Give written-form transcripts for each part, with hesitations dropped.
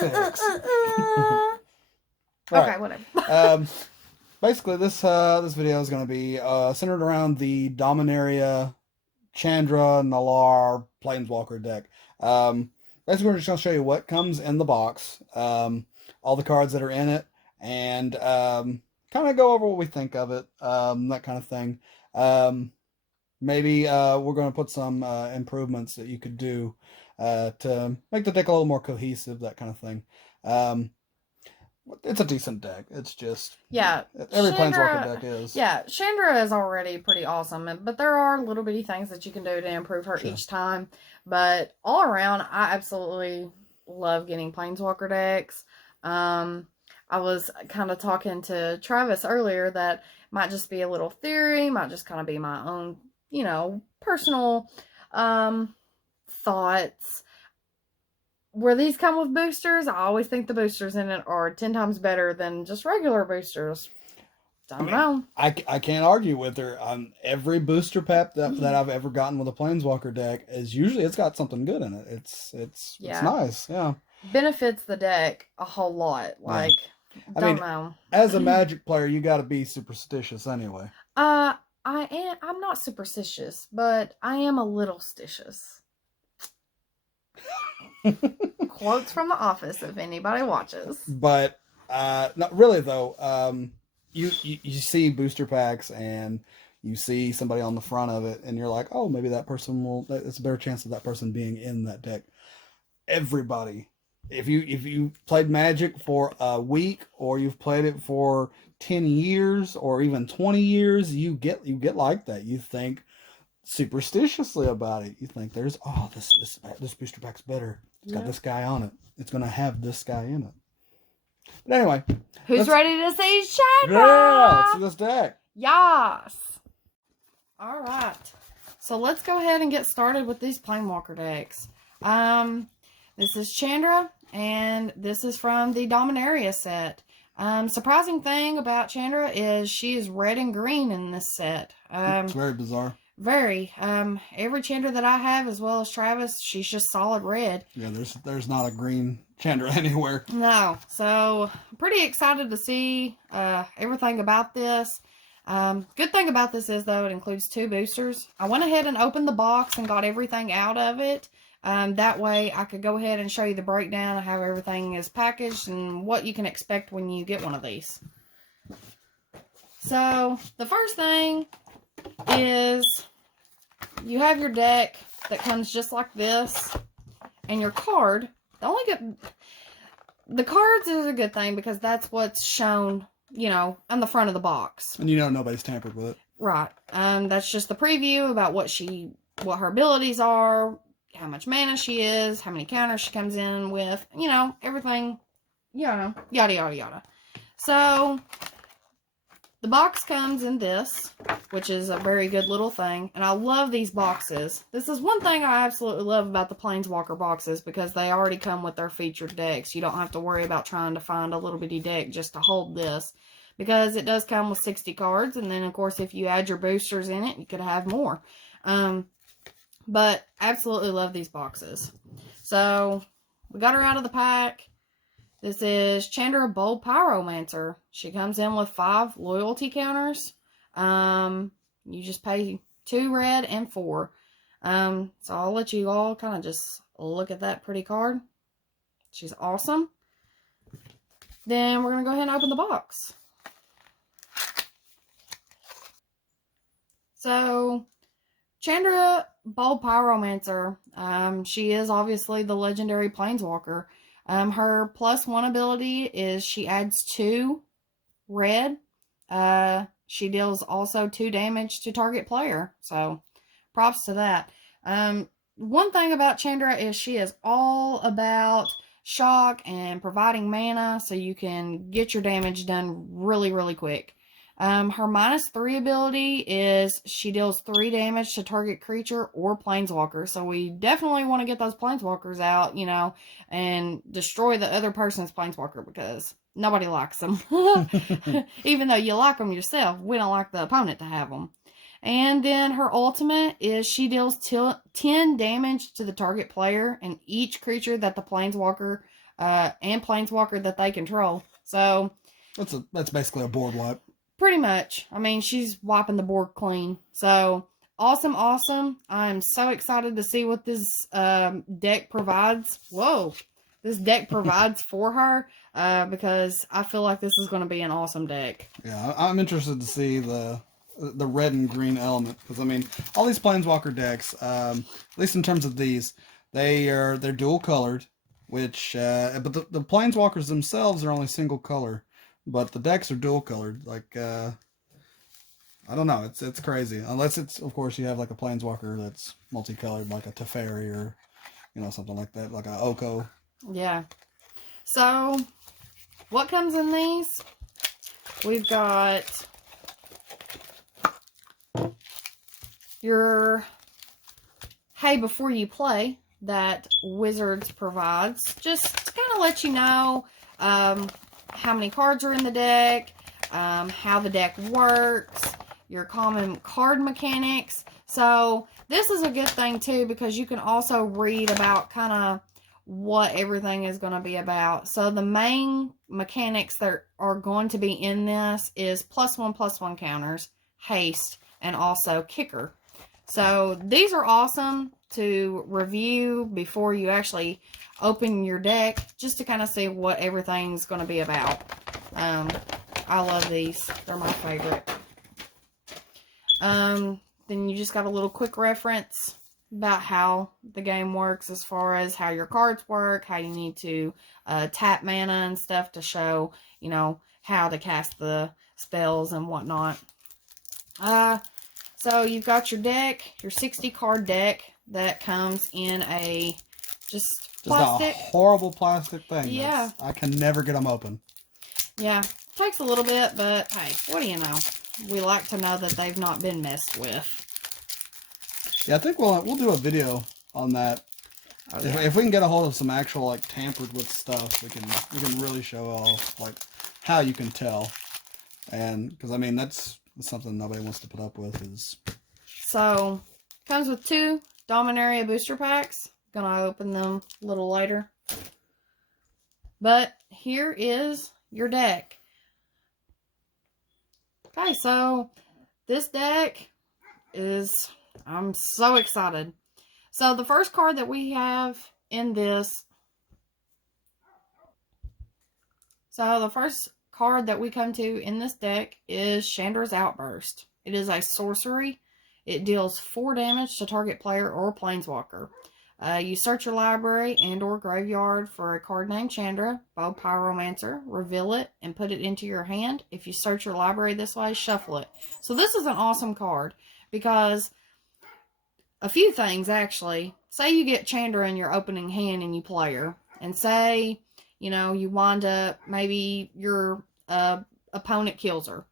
fix. Okay, whatever. Basically, this video is going to be centered around the Dominaria Chandra Planeswalker Deck. Basically, we're just going to show you what comes in the box, all the cards that are in it, and kind of go over what we think of it, that kind of thing. Maybe we're going to put some improvements that you could do to make the deck a little more cohesive, that kind of thing. It's a decent deck. It's just... Yeah. Every Planeswalker deck is. Yeah, Chandra is already pretty awesome, but there are little bitty things that you can do to improve her each time. But all around, I absolutely love getting Planeswalker decks. I was kind of talking to Travis earlier that might just be a little theory, might just kind of be my own, personal thoughts. Where these come with boosters, I always think the boosters in it are 10 times better than just regular boosters. Don't know. I can't argue with her. Every booster pack that I've ever gotten with a Planeswalker deck is usually it's got something good in it. It's nice. Yeah. Benefits the deck a whole lot. Like, don't know. As a Magic player, you got to be superstitious anyway. I'm not superstitious, but I am a little stitious. Quotes from The Office, if anybody watches. But not really though. You see booster packs and you see somebody on the front of it, and you're like, oh, maybe that person will. It's a better chance of that person being in that deck. Everybody, if you played Magic for a week, or you've played it for 10 years, or even 20 years, you get like that. You think superstitiously about it. You think there's this booster pack's better. It's got this guy on it. It's gonna have this guy in it. But anyway, who's ready to see Chandra? Yeah, let's see this deck. Yes. All right. So let's go ahead and get started with these Planeswalker decks. This is Chandra, and this is from the Dominaria set. Surprising thing about Chandra is she is red and green in this set. It's very bizarre. Very. Every Chandra that I have, as well as Travis, she's just solid red. Yeah, there's not a green Chandra anywhere. No. So, pretty excited to see everything about this. Good thing about this is, though, it includes 2 boosters. I went ahead and opened the box and got everything out of it. That way, I could go ahead and show you the breakdown of how everything is packaged and what you can expect when you get one of these. So, the first thing is you have your deck that comes just like this, and your card. The cards is a good thing because that's what's shown, on the front of the box. And nobody's tampered with it. Right. That's just the preview about what her abilities are, how much mana she is, how many counters she comes in with, everything, yada, yada, yada. So, the box comes in this, which is a very good little thing, and I love these boxes. This is one thing I absolutely love about the Planeswalker boxes, because they already come with their featured decks. You don't have to worry about trying to find a little bitty deck just to hold this, because it does come with 60 cards, and then, of course, if you add your boosters in it, you could have more. But absolutely love these boxes. So, we got her out of the pack. This is Chandra Bold Pyromancer. She comes in with 5 loyalty counters. You just pay 2 red and 4. So I'll let you all kind of just look at that pretty card. She's awesome. Then we're going to go ahead and open the box. So, Chandra Bold Pyromancer. She is obviously the legendary Planeswalker. Her +1 ability is she adds 2 red. She deals also 2 damage to target player. So, props to that. One thing about Chandra is she is all about shock and providing mana so you can get your damage done really, really quick. Her -3 ability is she deals 3 damage to target creature or planeswalker. So we definitely want to get those planeswalkers out, and destroy the other person's planeswalker, because nobody likes them. Even though you like them yourself, we don't like the opponent to have them. And then her ultimate is she deals 10 damage to the target player and each creature that the planeswalker and Planeswalker that they control. So that's basically a board wipe. Pretty much. I mean, she's wiping the board clean. So, awesome. I'm so excited to see what this deck provides. Whoa. This deck provides for her because I feel like this is going to be an awesome deck. Yeah, I'm interested to see the red and green element. Because, I mean, all these Planeswalker decks, at least in terms of these, they're dual colored. Which, but the Planeswalkers themselves are only single color. But the decks are dual colored. Like, I don't know. It's crazy. Unless it's, of course, you have like a Planeswalker that's multicolored, like a Teferi or, something like that, like a Oko. Yeah. So, what comes in these? We've got your Hey Before You Play that Wizards provides. Just to kind of let you know, how many cards are in the deck, how the deck works, your common card mechanics. So this is a good thing too because you can also read about kind of what everything is going to be about. So the main mechanics that are going to be in this is +1/+1 counters, haste, and also kicker. So these are awesome to review before you actually open your deck, just to kind of see what everything's going to be about. I love these. They're my favorite. Then you just got a little quick reference about how the game works as far as how your cards work, how you need to tap mana and stuff to show, how to cast the spells and whatnot. So you've got your deck, your 60 card deck that comes in a just plastic. A horrible plastic thing. Yeah. I can never get them open. Yeah. Takes a little bit, but hey, what do you know? We like to know that they've not been messed with. Yeah, I think we'll do a video on that. Oh, yeah. If we can get a hold of some actual like tampered with stuff, we can really show off like how you can tell. And because I mean that's something nobody wants to put up with is. So comes with 2 Dominaria booster packs. Gonna open them a little later. But here is your deck. Okay, so this deck is, I'm so excited. So the first card that we have in this, so the first card that we come to in this deck is Chandra's Outburst. It is a sorcery. It deals 4 damage to target player or planeswalker. You search your library and or graveyard for a card named Chandra, Bow Pyromancer, reveal it, and put it into your hand. If you search your library this way, shuffle it. So this is an awesome card because a few things actually. Say you get Chandra in your opening hand and you play her, and say, you wind up, maybe your opponent kills her,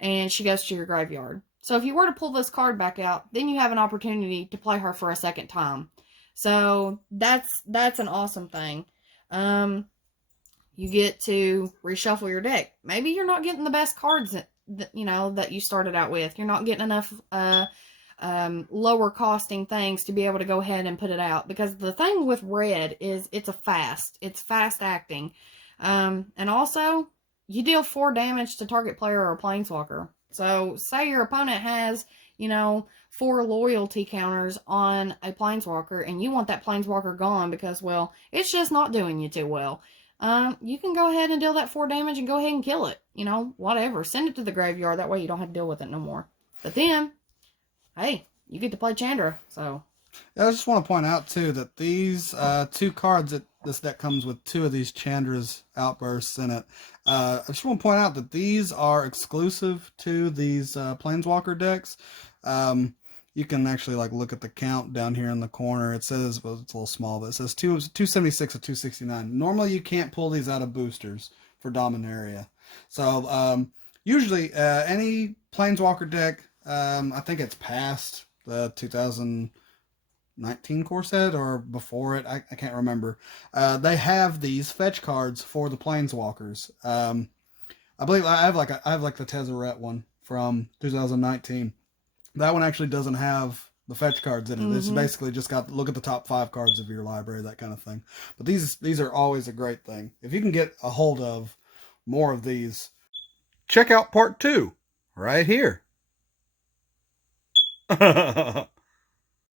and she goes to your graveyard. So if you were to pull this card back out, then you have an opportunity to play her for a second time. So that's an awesome thing. You get to reshuffle your deck. Maybe you're not getting the best cards that you started out with. You're not getting enough lower costing things to be able to go ahead and put it out. Because the thing with red is it's fast acting. And also, you deal 4 damage to target player or planeswalker. So say your opponent has, 4 loyalty counters on a planeswalker, and you want that planeswalker gone because, well, it's just not doing you too well. You can go ahead and deal that 4 damage and go ahead and kill it. Whatever. Send it to the graveyard. That way you don't have to deal with it no more. But then, hey, you get to play Chandra. So I just want to point out too that these 2 cards that this deck comes with 2 of these Chandra's Outbursts in it. I just want to point out that these are exclusive to these Planeswalker decks. You can actually look at the count down here in the corner. It says, well, it's a little small, but it says 276 of 269. Normally you can't pull these out of boosters for Dominaria. So usually any Planeswalker deck, I think it's past the 2019 core set or before it, I can't remember. They have these fetch cards for the Planeswalkers. I believe I have the Tezzeret one from 2019. That one actually doesn't have the fetch cards in it. It's basically just got look at the top 5 cards of your library, that kind of thing. But these are always a great thing. If you can get a hold of more of these, check out part 2 right here.